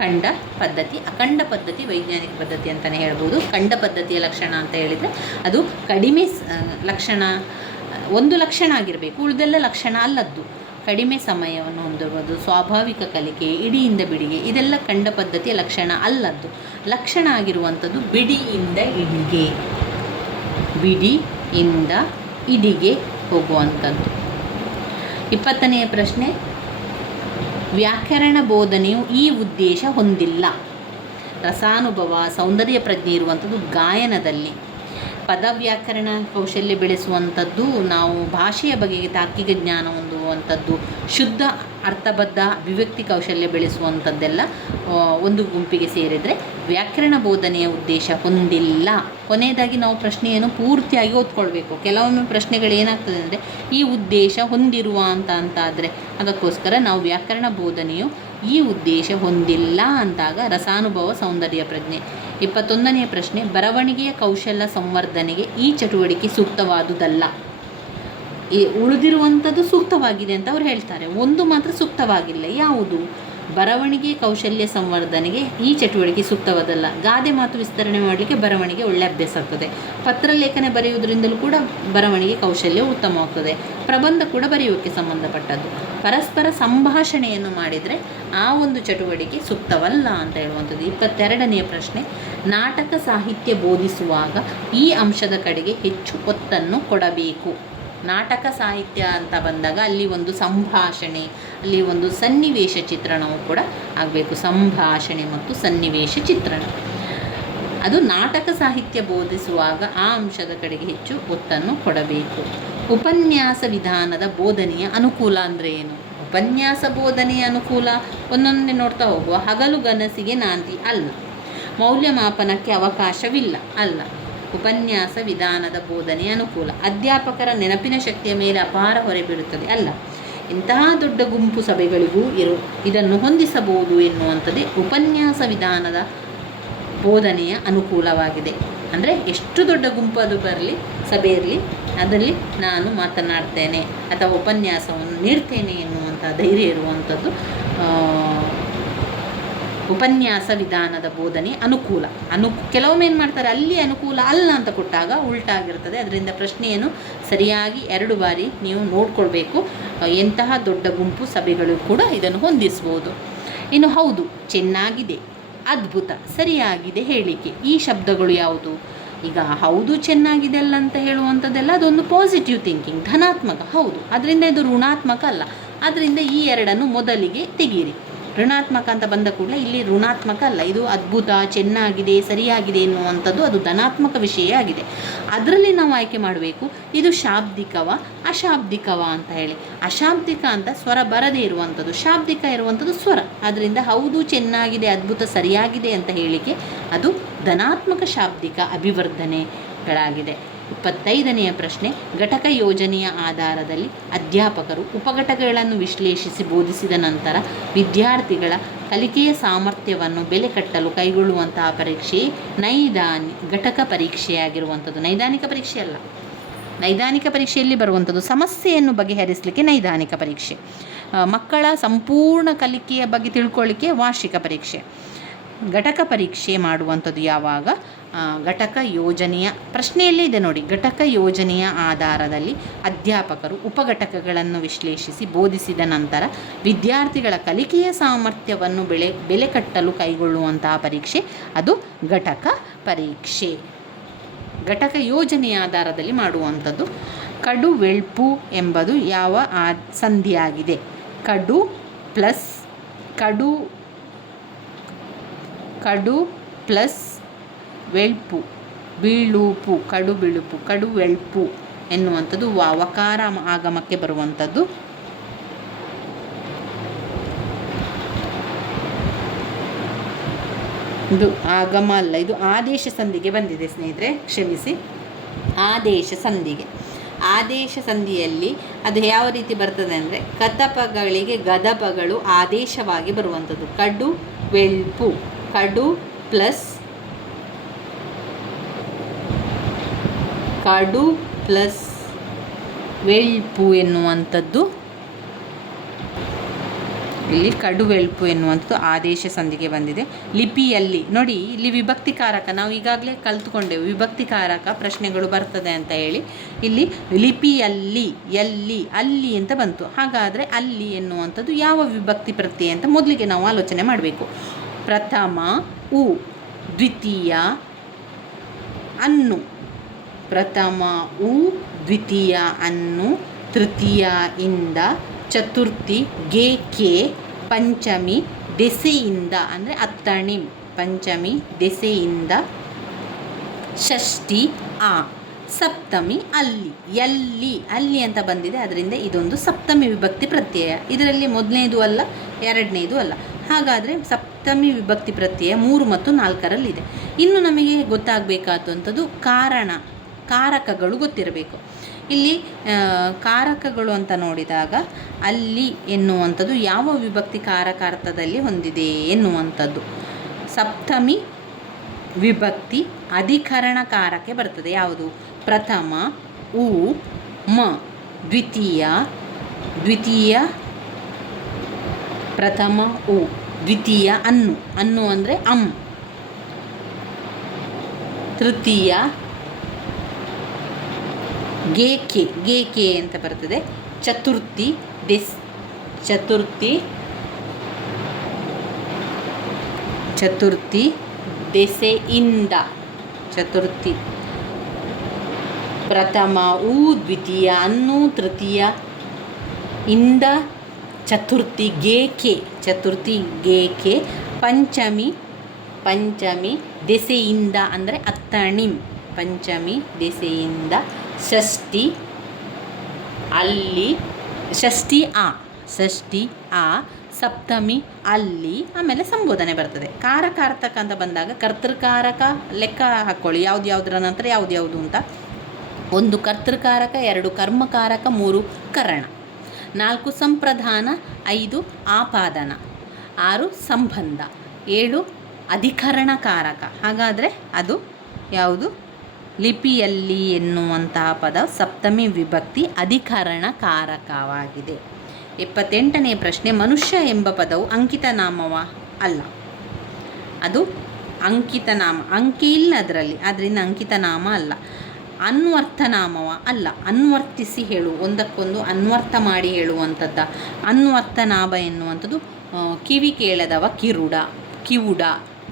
ಖಂಡ ಪದ್ಧತಿ, ಅಖಂಡ ಪದ್ಧತಿ, ವೈಜ್ಞಾನಿಕ ಪದ್ಧತಿ ಅಂತಲೇ ಹೇಳ್ಬೋದು. ಖಂಡ ಪದ್ಧತಿಯ ಲಕ್ಷಣ ಅಂತ ಹೇಳಿದರೆ ಅದು ಕಡಿಮೆ ಲಕ್ಷಣ, ಒಂದು ಲಕ್ಷಣ ಆಗಿರಬೇಕು. ಉಳಿದೆಲ್ಲ ಲಕ್ಷಣ ಅಲ್ಲದ್ದು. ಕಡಿಮೆ ಸಮಯವನ್ನು ಹೊಂದಿರುವುದು ಸ್ವಾಭಾವಿಕ ಕಲಿಕೆ, ಇಡಿಯಿಂದ ಬಿಡಿಗೆ, ಇದೆಲ್ಲ ಕಂಡ ಪದ್ಧತಿಯ ಲಕ್ಷಣ ಅಲ್ಲದ್ದು. ಲಕ್ಷಣ ಆಗಿರುವಂಥದ್ದು ಬಿಡಿಯಿಂದ ಇಡಿಗೆ. ಬಿಡಿಯಿಂದ ಇಡಿಗೆ ಹೋಗುವಂಥದ್ದು. ಇಪ್ಪತ್ತನೆಯ ಪ್ರಶ್ನೆ, ವ್ಯಾಕರಣ ಬೋಧನೆಯು ಈ ಉದ್ದೇಶ ಹೊಂದಿಲ್ಲ. ರಸಾನುಭವ, ಸೌಂದರ್ಯ ಪ್ರಜ್ಞೆ ಇರುವಂಥದ್ದು ಗಾಯನದಲ್ಲಿ. ಪದ ವ್ಯಾಕರಣ ಕೌಶಲ್ಯ ಬೆಳೆಸುವಂಥದ್ದು ನಾವು ಭಾಷೆಯ ಬಗೆಗೆ ತಾರ್ಕಿಕ ಜ್ಞಾನ ಹೊಂದುವ ಮಾಡುವಂಥದ್ದು ಶುದ್ಧ, ಅರ್ಥಬದ್ಧ ಅಭಿವ್ಯಕ್ತಿ ಕೌಶಲ್ಯ ಬೆಳೆಸುವಂಥದ್ದೆಲ್ಲ ಒಂದು ಗುಂಪಿಗೆ ಸೇರಿದರೆ ವ್ಯಾಕರಣ ಬೋಧನೆಯ ಉದ್ದೇಶ ಹೊಂದಿಲ್ಲ. ಕೊನೆಯದಾಗಿ ನಾವು ಪ್ರಶ್ನೆಯನ್ನು ಪೂರ್ತಿಯಾಗಿ ಓದ್ಕೊಳ್ಬೇಕು. ಕೆಲವೊಮ್ಮೆ ಪ್ರಶ್ನೆಗಳು ಏನಾಗ್ತದೆ ಅಂದರೆ, ಈ ಉದ್ದೇಶ ಹೊಂದಿರುವ ಅಂತ ಅಂತಾದರೆ, ಅದಕ್ಕೋಸ್ಕರ ನಾವು ವ್ಯಾಕರಣ ಬೋಧನೆಯು ಈ ಉದ್ದೇಶ ಹೊಂದಿಲ್ಲ ಅಂದಾಗ ರಸಾನುಭವ ಸೌಂದರ್ಯ ಪ್ರಜ್ಞೆ. ಇಪ್ಪತ್ತೊಂದನೆಯ ಪ್ರಶ್ನೆ, ಬರವಣಿಗೆಯ ಕೌಶಲ್ಯ ಸಂವರ್ಧನೆಗೆ ಈ ಚಟುವಟಿಕೆ ಸೂಕ್ತವಾದುದಲ್ಲ. ಈ ಉಳಿದಿರುವಂಥದ್ದು ಸೂಕ್ತವಾಗಿದೆ ಅಂತ ಅವ್ರು ಹೇಳ್ತಾರೆ. ಒಂದು ಮಾತ್ರ ಸೂಕ್ತವಾಗಿಲ್ಲ. ಯಾವುದು? ಬರವಣಿಗೆ, ಕೌಶಲ್ಯ ಸಂವರ್ಧನೆಗೆ ಈ ಚಟುವಟಿಕೆ ಸೂಕ್ತವಾದಲ್ಲ. ಗಾದೆ ಮಾತು ವಿಸ್ತರಣೆ ಮಾಡಲಿಕ್ಕೆ ಬರವಣಿಗೆ ಒಳ್ಳೆ ಅಭ್ಯಾಸ ಆಗ್ತದೆ. ಪತ್ರಲೇಖನ ಬರೆಯುವುದರಿಂದಲೂ ಕೂಡ ಬರವಣಿಗೆ, ಕೌಶಲ್ಯ ಉತ್ತಮವಾಗ್ತದೆ ಪ್ರಬಂಧ ಕೂಡ ಬರೆಯುವಕ್ಕೆ ಸಂಬಂಧಪಟ್ಟದ್ದು. ಪರಸ್ಪರ ಸಂಭಾಷಣೆಯನ್ನು ಮಾಡಿದರೆ ಆ ಒಂದು ಚಟುವಟಿಕೆ ಸೂಕ್ತವಲ್ಲ ಅಂತ ಹೇಳುವಂಥದ್ದು. ಇಪ್ಪತ್ತೆರಡನೆಯ ಪ್ರಶ್ನೆ, ನಾಟಕ ಸಾಹಿತ್ಯ ಬೋಧಿಸುವಾಗ ಈ ಅಂಶದ ಕಡೆಗೆ ಹೆಚ್ಚು ಒತ್ತನ್ನು ಕೊಡಬೇಕು. ನಾಟಕ ಸಾಹಿತ್ಯ ಅಂತ ಬಂದಾಗ ಅಲ್ಲಿ ಒಂದು ಸಂಭಾಷಣೆ, ಅಲ್ಲಿ ಒಂದು ಸನ್ನಿವೇಶ ಚಿತ್ರಣವು ಕೂಡ ಆಗಬೇಕು. ಸಂಭಾಷಣೆ ಮತ್ತು ಸನ್ನಿವೇಶ ಚಿತ್ರಣ. ಅದು ನಾಟಕ ಸಾಹಿತ್ಯ ಬೋಧಿಸುವಾಗ ಆ ಅಂಶದ ಕಡೆಗೆ ಹೆಚ್ಚು ಒತ್ತನ್ನು ಕೊಡಬೇಕು. ಉಪನ್ಯಾಸ ವಿಧಾನದ ಬೋಧನೆಯ ಅನುಕೂಲ ಅಂದರೆ ಏನು? ಉಪನ್ಯಾಸ ಬೋಧನೆಯ ಅನುಕೂಲ? ಒಂದೊಂದೇ ನೋಡ್ತಾ ಹೋಗುವ. ಹಗಲು ಗನಸಿಗೆ ನಾಂದಿ ಅಲ್ಲ. ಮೌಲ್ಯಮಾಪನಕ್ಕೆ ಅವಕಾಶವಿಲ್ಲ. ಅಲ್ಲ. ಉಪನ್ಯಾಸ ವಿಧಾನದ ಬೋಧನೆ ಅನುಕೂಲ. ಅಧ್ಯಾಪಕರ ನೆನಪಿನ ಶಕ್ತಿಯ ಮೇಲೆ ಅಪಾರ ಹೊರೆ ಬೀಳುತ್ತದೆ. ಅಲ್ಲ, ಇಂತಹ ದೊಡ್ಡ ಗುಂಪು ಸಭೆಗಳಿಗೂ ಇರು, ಇದನ್ನು ಹೊಂದಿಸಬಹುದು ಎನ್ನುವಂಥದ್ದೇ ಉಪನ್ಯಾಸ ವಿಧಾನದ ಬೋಧನೆಯ ಅನುಕೂಲವಾಗಿದೆ. ಅಂದರೆ ಎಷ್ಟು ದೊಡ್ಡ ಗುಂಪು ಅದು ಬರಲಿ, ಸಭೆ ಇರಲಿ, ಅದರಲ್ಲಿ ನಾನು ಮಾತನಾಡ್ತೇನೆ ಅಥವಾ ಉಪನ್ಯಾಸವನ್ನು ನೀಡ್ತೇನೆ ಎನ್ನುವಂಥ ಧೈರ್ಯ ಇರುವಂಥದ್ದು ಉಪನ್ಯಾಸ ವಿಧಾನದ ಬೋಧನೆ ಅನುಕೂಲ. ಅನು, ಕೆಲವೊಮ್ಮೆ ಏನು ಮಾಡ್ತಾರೆ, ಅಲ್ಲಿ ಅನುಕೂಲ ಅಲ್ಲ ಅಂತ ಕೊಟ್ಟಾಗ ಉಲ್ಟಾಗಿರ್ತದೆ ಅದರಿಂದ ಪ್ರಶ್ನೆಯನ್ನು ಸರಿಯಾಗಿ ಎರಡು ಬಾರಿ ನೀವು ನೋಡ್ಕೊಳ್ಬೇಕು. ಎಂತಹ ದೊಡ್ಡ ಗುಂಪು ಸಭೆಗಳು ಕೂಡ ಇದನ್ನು ಹೊಂದಿಸ್ಬೋದು. ಇನ್ನು ಹೌದು, ಚೆನ್ನಾಗಿದೆ, ಅದ್ಭುತ, ಸರಿಯಾಗಿದೆ ಹೇಳಿಕೆ. ಈ ಶಬ್ದಗಳು ಯಾವುದು? ಈಗ ಹೌದು, ಚೆನ್ನಾಗಿದೆ ಅಲ್ಲ ಅಂತ ಹೇಳುವಂಥದ್ದೆಲ್ಲ ಅದೊಂದು ಪಾಸಿಟಿವ್ ಥಿಂಕಿಂಗ್ ಧನಾತ್ಮಕ, ಹೌದು. ಅದರಿಂದ ಇದು ಋಣಾತ್ಮಕ ಅಲ್ಲ. ಅದರಿಂದ ಈ ಎರಡನ್ನು ಮೊದಲಿಗೆ ತೆಗೀರಿ. ಋಣಾತ್ಮಕ ಅಂತ ಬಂದ ಕೂಡಲೇ ಇಲ್ಲಿ ಋಣಾತ್ಮಕ ಅಲ್ಲ, ಇದು ಅದ್ಭುತ, ಚೆನ್ನಾಗಿದೆ, ಸರಿಯಾಗಿದೆ ಎನ್ನುವಂಥದ್ದು ಅದು ಧನಾತ್ಮಕ ವಿಷಯ ಆಗಿದೆ. ಅದರಲ್ಲಿ ನಾವು ಆಯ್ಕೆ ಮಾಡಬೇಕು, ಇದು ಶಾಬ್ದಿಕವ, ಅಶಾಬ್ದಿಕವ ಅಂತ ಹೇಳಿ. ಅಶಾಬ್ದಿಕ ಅಂತ ಸ್ವರ ಬರದೇ ಇರುವಂಥದ್ದು, ಶಾಬ್ದಿಕ ಇರುವಂಥದ್ದು ಸ್ವರ. ಅದರಿಂದ ಹೌದು, ಚೆನ್ನಾಗಿದೆ, ಅದ್ಭುತ, ಸರಿಯಾಗಿದೆ ಅಂತ ಹೇಳಿಕೆ ಅದು ಧನಾತ್ಮಕ ಶಾಬ್ದಿಕ ಅಭಿವರ್ಧನೆಗಳಾಗಿದೆ. ಇಪ್ಪತ್ತೈದನೆಯ ಪ್ರಶ್ನೆ, ಘಟಕ ಯೋಜನೆಯ ಆಧಾರದಲ್ಲಿ ಅಧ್ಯಾಪಕರು ಉಪಘಟಕಗಳನ್ನು ವಿಶ್ಲೇಷಿಸಿ ಬೋಧಿಸಿದ ನಂತರ ವಿದ್ಯಾರ್ಥಿಗಳ ಕಲಿಕೆಯ ಸಾಮರ್ಥ್ಯವನ್ನು ಬೆಲೆ ಕಟ್ಟಲು ಕೈಗೊಳ್ಳುವಂತಹ ಪರೀಕ್ಷೆ ನೈದಾನಿ ಘಟಕ ಪರೀಕ್ಷೆಯಾಗಿರುವಂಥದ್ದು. ನೈದಾನಿಕ ಪರೀಕ್ಷೆ ಅಲ್ಲ. ನೈದಾನಿಕ ಪರೀಕ್ಷೆಯಲ್ಲಿ ಬರುವಂಥದ್ದು ಸಮಸ್ಯೆಯನ್ನು ಬಗೆಹರಿಸಲಿಕ್ಕೆ ನೈದಾನಿಕ ಪರೀಕ್ಷೆ. ಮಕ್ಕಳ ಸಂಪೂರ್ಣ ಕಲಿಕೆಯ ಬಗ್ಗೆ ತಿಳ್ಕೊಳ್ಳಿಕ್ಕೆ ವಾರ್ಷಿಕ ಪರೀಕ್ಷೆ. ಘಟಕ ಪರೀಕ್ಷೆ ಮಾಡುವಂಥದ್ದು ಯಾವಾಗ? ಘಟಕ ಯೋಜನೆಯ ಪ್ರಶ್ನೆಯಲ್ಲೇ ಇದೆ ನೋಡಿ. ಘಟಕ ಯೋಜನೆಯ ಆಧಾರದಲ್ಲಿ ಅಧ್ಯಾಪಕರು ಉಪಘಟಕಗಳನ್ನು ವಿಶ್ಲೇಷಿಸಿ ಬೋಧಿಸಿದ ನಂತರ ವಿದ್ಯಾರ್ಥಿಗಳ ಕಲಿಕೆಯ ಸಾಮರ್ಥ್ಯವನ್ನು ಬೆಳೆ, ಬೆಲೆ ಕಟ್ಟಲು ಕೈಗೊಳ್ಳುವಂತಹ ಪರೀಕ್ಷೆ. ಅದು ಘಟಕ ಪರೀಕ್ಷೆ. ಘಟಕ ಯೋಜನೆಯ ಆಧಾರದಲ್ಲಿ ಮಾಡುವಂಥದ್ದು. ಕಡು ವೆಳ್ಪು ಎಂಬುದು ಯಾವ ಆ, ಸಂಧಿಯಾಗಿದೆ? ಕಡು ಪ್ಲಸ್, ಕಡು ಕಡು ಪ್ಲಸ್ ವೆಳ್ಪು, ಬೀಳುಪು ಕಡು ಬಿಳುಪು ಕಡು ವೆಳ್ಪು ಎನ್ನುವಂಥದ್ದು ವಕಾರ ಆಗಮಕ್ಕೆ ಬರುವಂಥದ್ದು. ಇದು ಆಗಮ ಅಲ್ಲ, ಇದು ಆದೇಶ ಸಂಧಿಗೆ ಬಂದಿದೆ ಸ್ನೇಹಿತರೆ, ಕ್ಷಮಿಸಿ. ಆದೇಶ ಸಂಧಿಗೆ. ಆದೇಶ ಸಂಧಿಯಲ್ಲಿ ಅದು ಯಾವ ರೀತಿ ಬರ್ತದೆ ಅಂದರೆ ಕತಪಗಳಿಗೆ ಗದಪಗಳು ಆದೇಶವಾಗಿ ಬರುವಂಥದ್ದು. ಕಡು, ವೆಳ್ಪು, ಕಡು ಪ್ಲಸ್ ಕಡು ಪ್ಲಸ್ ವೆಳ್ಪು ಎನ್ನುವಂಥದ್ದು. ಇಲ್ಲಿ ಕಡುವೆಳ್ಪು ಎನ್ನುವಂಥದ್ದು ಆದೇಶ ಸಂಧಿಗೆ ಬಂದಿದೆ. ಲಿಪಿಯಲ್ಲಿ, ನೋಡಿ, ಇಲ್ಲಿ ವಿಭಕ್ತಿಕಾರಕ ನಾವು ಈಗಾಗಲೇ ಕಲ್ತ್ಕೊಂಡೆವು ವಿಭಕ್ತಿಕಾರಕ ಪ್ರಶ್ನೆಗಳು ಬರ್ತದೆ ಅಂತ ಹೇಳಿ. ಇಲ್ಲಿ ಲಿಪಿಯಲ್ಲಿ, ಎಲ್ಲಿ, ಅಲ್ಲಿ ಅಂತ ಬಂತು. ಹಾಗಾದರೆ ಅಲ್ಲಿ ಎನ್ನುವಂಥದ್ದು ಯಾವ ವಿಭಕ್ತಿ ಪ್ರತ್ಯಯ ಅಂತ ಮೊದಲಿಗೆ ನಾವು ಆಲೋಚನೆ ಮಾಡಬೇಕು. ಪ್ರಥಮ, ಉ, ದ್ವಿತೀಯ, ಅನ್ನು. ಪ್ರಥಮ ಉ ದ್ವಿತೀಯ ಅನ್ನು ತೃತೀಯ ಇಂದ ಚತುರ್ಥಿ ಗೆ ಕೆ, ಪಂಚಮಿ ದೆಸೆಯಿಂದ, ಅಂದರೆ ಅತ್ತಣಿ ಪಂಚಮಿ ದೆಸೆಯಿಂದ ಷಷ್ಠಿ ಆ, ಸಪ್ತಮಿ ಅಲ್ಲಿ, ಎಲ್ಲಿ, ಅಲ್ಲಿ ಅಂತ ಬಂದಿದೆ. ಅದರಿಂದ ಇದೊಂದು ಸಪ್ತಮಿ ವಿಭಕ್ತಿ ಪ್ರತ್ಯಯ. ಇದರಲ್ಲಿ ಮೊದಲನೇದು ಅಲ್ಲ, ಎರಡನೇದು ಅಲ್ಲ. ಹಾಗಾದರೆ ಸಪ್ತಮಿ ವಿಭಕ್ತಿ ಪ್ರತ್ಯಯ ಮೂರು ಮತ್ತು ನಾಲ್ಕರಲ್ಲಿದೆ. ಇನ್ನು ನಮಗೆ ಗೊತ್ತಾಗಬೇಕಾದಂಥದ್ದು ಕಾರಣ. ಕಾರಕಗಳು ಗೊತ್ತಿರಬೇಕು. ಇಲ್ಲಿ ಕಾರಕಗಳು ಅಂತ ನೋಡಿದಾಗ ಅಲ್ಲಿ ಎನ್ನುವಂಥದ್ದು ಯಾವ ವಿಭಕ್ತಿ ಕಾರಕಾರ್ಥದಲ್ಲಿ ಹೊಂದಿದೆ ಎನ್ನುವಂಥದ್ದು. ಸಪ್ತಮಿ ವಿಭಕ್ತಿ ಅಧಿಕರಣ ಕಾರಕ್ಕೆ ಬರ್ತದೆ. ಯಾವುದು? ಪ್ರಥಮ, ಉ, ಮ, ದ್ವಿತೀಯ ದ್ವಿತೀಯ, ಪ್ರಥಮ, ಉ, ದ್ವಿತೀಯ, ಅನ್ನು. ಅನ್ನು ಅಂದರೆ ಅಂ. ತೃತೀಯ ಗೇಕೆ ಗೇಕೆ ಅಂತ ಬರ್ತದೆ. ಚತುರ್ಥಿ, ದಿಸ್, ಚತುರ್ಥಿ ಚತುರ್ಥಿ, ದೆಸೆಯಿಂದ, ಚತುರ್ಥಿ. ಪ್ರಥಮ ಊ, ದ್ವಿತೀಯ ಅನ್ನು, ತೃತೀಯ ಇಂದ, ಚತುರ್ಥಿ ಗೇಕೆ ಚತುರ್ಥಿ ಗೇಕೆ, ಪಂಚಮಿ ಪಂಚಮಿ ದೆಸೆಯಿಂದ ಅಂದರೆ ಅತ್ತಣಿಂ, ಪಂಚಮಿ ದೆಸೆಯಿಂದ ಷಷ್ಠಿ, ಅಲ್ಲಿ, ಷಷ್ಠಿ ಆ ಷಷ್ಠಿ ಆ, ಸಪ್ತಮಿ ಅಲ್ಲಿ, ಆಮೇಲೆ ಸಂಬೋಧನೆ ಬರ್ತದೆ. ಕಾರಕಾರ್ಥಕ ಅಂತ ಬಂದಾಗ ಕರ್ತೃಕಾರಕ ಲೆಕ್ಕ ಹಾಕ್ಕೊಳ್ಳಿ ಯಾವ್ದು ಯಾವುದರ ನಂತರ ಯಾವ್ದು ಯಾವುದು ಅಂತ. ಒಂದು ಕರ್ತೃಕಾರಕ, ಎರಡು ಕರ್ಮಕಾರಕ, ಮೂರು ಕರಣ. ನಾಲ್ಕು ಸಂಪ್ರಧಾನ, ಐದು ಆಪಾದನ. ಆರು ಸಂಬಂಧ. ಏಳು ಅಧಿಕರಣಕಾರಕ. ಹಾಗಾದರೆ ಅದು ಯಾವುದು? ಲಿಪಿಯಲ್ಲಿ ಎನ್ನುವಂತಹ ಪದ ಸಪ್ತಮಿ ವಿಭಕ್ತಿ ಅಧಿಕರಣಕಾರಕವಾಗಿದೆ. ಎಪ್ಪತ್ತೆಂಟನೇ ಪ್ರಶ್ನೆ, ಮನುಷ್ಯ ಎಂಬ ಪದವು ಅಂಕಿತ ನಾಮವ? ಅಲ್ಲ. ಅದು ಅಂಕಿತ ನಾಮ, ಅಂಕಿ ಇಲ್ಲ ಅದರಲ್ಲಿ ಅದರಿಂದ ಅಂಕಿತ ನಾಮ ಅಲ್ಲ. ಅನ್ವರ್ಥ ನಾಮವ? ಅಲ್ಲ. ಅನ್ವರ್ತಿಸಿ ಹೇಳು, ಒಂದಕ್ಕೊಂದು ಅನ್ವರ್ಥ ಮಾಡಿ ಹೇಳುವಂಥದ್ದ. ಅನ್ವರ್ಥ ನಾಮ ಎನ್ನುವಂಥದ್ದು ಕಿವಿ ಕೇಳದವ ಕಿರುಡ, ಕಿವುಡ,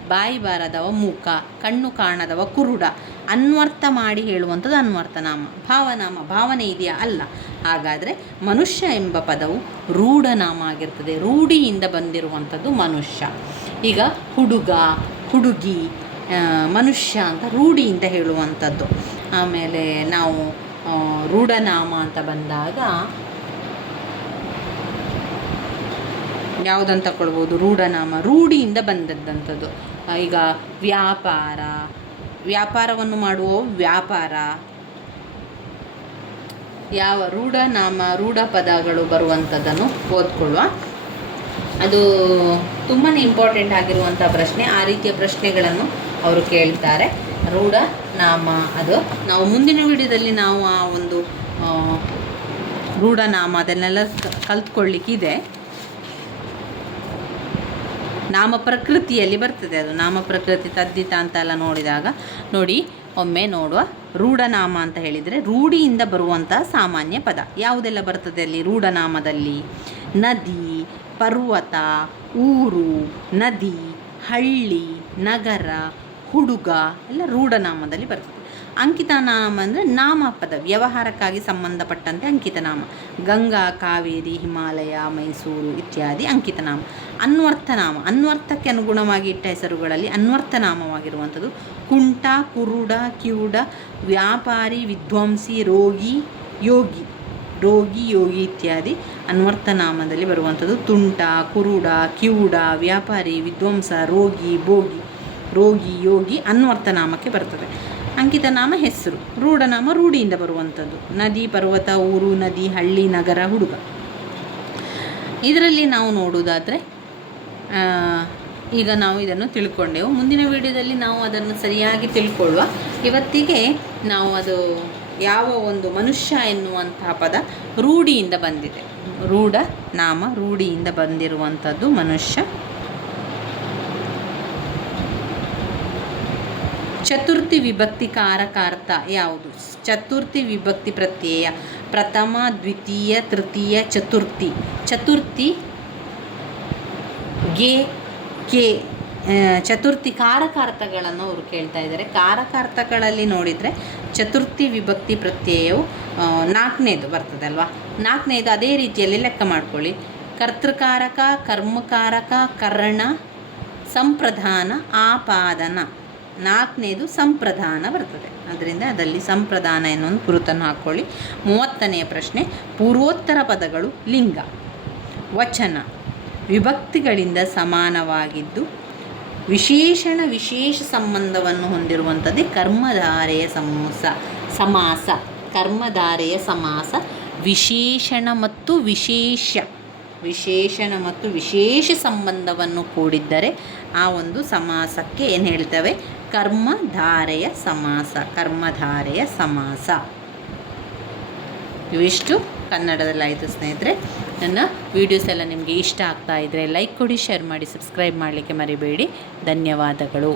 ಬಾಯಿ ಬಾರದವ ಮೂಕ, ಕಣ್ಣು ಕಾಣದವ ಕುರುಡ. ಅನ್ವರ್ಥ ಮಾಡಿ ಹೇಳುವಂಥದ್ದು ಅನ್ವರ್ಥನಾಮ. ಭಾವನಾಮ, ಭಾವನೆ ಇದೆಯಾ? ಅಲ್ಲ. ಹಾಗಾದರೆ ಮನುಷ್ಯ ಎಂಬ ಪದವು ರೂಢನಾಮ ಆಗಿರ್ತದೆ. ರೂಢಿಯಿಂದ ಬಂದಿರುವಂಥದ್ದು ಮನುಷ್ಯ. ಈಗ ಹುಡುಗ, ಹುಡುಗಿ ಮನುಷ್ಯ ಅಂತ ರೂಢಿಯಿಂದ ಹೇಳುವಂಥದ್ದು. ಆಮೇಲೆ ನಾವು ರೂಢನಾಮ ಅಂತ ಬಂದಾಗ ಯಾವುದಂತ ಕೊಳ್ಬೋದು ರೂಢನಾಮ. ರೂಢಿಯಿಂದ ಬಂದದ್ದಂಥದ್ದು. ಈಗ ವ್ಯಾಪಾರ ವ್ಯಾಪಾರವನ್ನು ಮಾಡುವ ವ್ಯಾಪಾರ? ಯಾವ ರೂಢನಾಮ ರೂಢ ಪದಗಳು ಬರುವಂಥದ್ದನ್ನು ಓದ್ಕೊಳ್ಳುವ. ಅದು ತುಂಬಾ ಇಂಪಾರ್ಟೆಂಟ್ ಆಗಿರುವಂಥ ಪ್ರಶ್ನೆ. ಆ ರೀತಿಯ ಪ್ರಶ್ನೆಗಳನ್ನು ಅವರು ಕೇಳ್ತಾರೆ. ರೂಢ ನಾಮ ಅದು. ನಾವು ಮುಂದಿನ ವಿಡಿಯೋದಲ್ಲಿ ನಾವು ಆ ಒಂದು ರೂಢನಾಮ ಅದನ್ನೆಲ್ಲ ಕಲ್ತ್ಕೊಳ್ಳಿಕ್ಕಿದೆ. ನಾಮ ಪ್ರಕೃತಿಯಲ್ಲಿ ಬರ್ತದೆ ಅದು. ನಾಮ ಪ್ರಕೃತಿ ತದ್ದಿತ ಅಂತೆಲ್ಲ ನೋಡಿದಾಗ ನೋಡಿ, ಒಮ್ಮೆ ನೋಡುವ ರೂಢನಾಮ ಅಂತ ಹೇಳಿದರೆ ರೂಢಿಯಿಂದ ಬರುವಂತಹ ಸಾಮಾನ್ಯ ಪದ. ಯಾವುದೆಲ್ಲ ಬರ್ತದೆ ಅಲ್ಲಿ ರೂಢನಾಮದಲ್ಲಿ? ನದಿ, ಪರ್ವತ, ಊರು, ನದಿ, ಹಳ್ಳಿ, ನಗರ, ಹುಡುಗ, ಎಲ್ಲ ರೂಢನಾಮದಲ್ಲಿ ಬರ್ತದೆ. ಅಂಕಿತ ನಾಮ ಅಂದರೆ ನಾಮಪದ, ವ್ಯವಹಾರಕ್ಕಾಗಿ ಸಂಬಂಧಪಟ್ಟಂತೆ ಅಂಕಿತನಾಮ. ಗಂಗಾ, ಕಾವೇರಿ, ಹಿಮಾಲಯ, ಮೈಸೂರು ಇತ್ಯಾದಿ ಅಂಕಿತನಾಮ. ಅನ್ವರ್ಥನಾಮ, ಅನ್ವರ್ಥಕ್ಕೆ ಅನುಗುಣವಾಗಿ ಇಟ್ಟ ಹೆಸರುಗಳಲ್ಲಿ ಅನ್ವರ್ಥನಾಮವಾಗಿರುವಂಥದ್ದು. ಕುಂಟ, ಕುರುಡ, ಕಿವುಡ, ವ್ಯಾಪಾರಿ, ವಿದ್ವಾಂಸಿ, ರೋಗಿ, ಯೋಗಿ. ರೋಗಿ, ಯೋಗಿ ಇತ್ಯಾದಿ ಅನ್ವರ್ಥನಾಮದಲ್ಲಿ ಬರುವಂಥದ್ದು. ತುಂಟ, ಕುರುಡ, ಕಿವುಡ, ವ್ಯಾಪಾರಿ, ವಿದ್ವಾಂಸ, ರೋಗಿ, ಭೋಗಿ. ರೋಗಿ, ಯೋಗಿ ಅನ್ವರ್ಥನಾಮಕ್ಕೆ ಬರ್ತದೆ. ಅಂಕಿತ ನಾಮ ಹೆಸರು, ರೂಢನಾಮ ರೂಢಿಯಿಂದ ಬರುವಂಥದ್ದು. ನದಿ, ಪರ್ವತ, ಊರು, ನದಿ, ಹಳ್ಳಿ, ನಗರ, ಹುಡುಗ. ಇದರಲ್ಲಿ ನಾವು ನೋಡುವುದಾದರೆ ಈಗ ನಾವು ಇದನ್ನು ತಿಳ್ಕೊಂಡೆವು. ಮುಂದಿನ ವಿಡಿಯೋದಲ್ಲಿ ನಾವು ಅದನ್ನು ಸರಿಯಾಗಿ ತಿಳ್ಕೊಳ್ಳುವ. ಇವತ್ತಿಗೆ ನಾವು ಅದು ಯಾವ ಒಂದು ಮನುಷ್ಯ ಎನ್ನುವಂತಹ ಪದ ರೂಢಿಯಿಂದ ಬಂದಿದೆ. ರೂಢ, ನಾಮ, ರೂಢಿಯಿಂದ ಬಂದಿರುವಂಥದ್ದು ಮನುಷ್ಯ. ಚತುರ್ಥಿ ವಿಭಕ್ತಿ ಕಾರಕಾರ್ಥ ಯಾವುದು? ಚತುರ್ಥಿ ವಿಭಕ್ತಿ ಪ್ರತ್ಯಯ, ಪ್ರಥಮ, ದ್ವಿತೀಯ, ತೃತೀಯ, ಚತುರ್ಥಿ. ಚತುರ್ಥಿ ಗೆ ಕೆ ಚತುರ್ಥಿ ಕಾರಕಾರ್ಥಗಳನ್ನು ಅವರು ಕೇಳ್ತಾ ಇದ್ದಾರೆ. ಕಾರಕಾರ್ಥಗಳಲ್ಲಿ ನೋಡಿದರೆ ಚತುರ್ಥಿ ವಿಭಕ್ತಿ ಪ್ರತ್ಯಯವು ನಾಲ್ಕನೇದು ಬರ್ತದಲ್ವಾ? ನಾಲ್ಕನೇದು ಅದೇ ರೀತಿಯಲ್ಲಿ ಲೆಕ್ಕ ಮಾಡ್ಕೊಳ್ಳಿ. ಕರ್ತೃಕಾರಕ, ಕರ್ಮಕಾರಕ, ಕರ್ಣ, ಸಂಪ್ರಧಾನ, ಆಪಾದನ. ನಾಲ್ಕನೇದು ಸಂಪ್ರದಾನ ಬರ್ತದೆ. ಅದರಿಂದ ಅದಲ್ಲಿ ಸಂಪ್ರದಾನ ಎನ್ನುವ ಗುರುತನ್ನು ಹಾಕ್ಕೊಳ್ಳಿ ಮೂವತ್ತನೆಯ ಪ್ರಶ್ನೆ, ಪೂರ್ವೋತ್ತರ ಪದಗಳು ಲಿಂಗ. ವಚನ, ವಿಭಕ್ತಿಗಳಿಂದ ಸಮಾನವಾಗಿದ್ದು, ವಿಶೇಷಣ ವಿಶೇಷ ಸಂಬಂಧವನ್ನು ಹೊಂದಿರುವಂಥದ್ದೇ ಕರ್ಮಧಾರೆಯ ಸಮೋಸ, ಸಮಾಸ, ಕರ್ಮಧಾರೆಯ ಸಮಾಸ, ವಿಶೇಷಣ ಮತ್ತು ವಿಶೇಷ ವಿಶೇಷಣ ಮತ್ತು ವಿಶೇಷ ಸಂಬಂಧವನ್ನು ಕೂಡಿದ್ದರೆ ಆ ಒಂದು ಸಮಾಸಕ್ಕೆ ಏನು ಹೇಳ್ತೇವೆ? ಕರ್ಮಧಾರೆಯ ಸಮಾಸ ಕರ್ಮಧಾರೆಯ ಸಮಾಸ. ಇವಿಷ್ಟು ಕನ್ನಡದಲ್ಲಾಯಿತು ಸ್ನೇಹಿತರೆ. ನನ್ನ ವೀಡಿಯೋಸ್ ಎಲ್ಲ ನಿಮಗೆ ಇಷ್ಟ ಆಗ್ತಾ ಇದ್ದರೆ ಲೈಕ್ ಕೊಡಿ ಶೇರ್ ಮಾಡಿ ಸಬ್ಸ್ಕ್ರೈಬ್ ಮಾಡಲಿಕ್ಕೆ ಮರಿಬೇಡಿ. ಧನ್ಯವಾದಗಳು.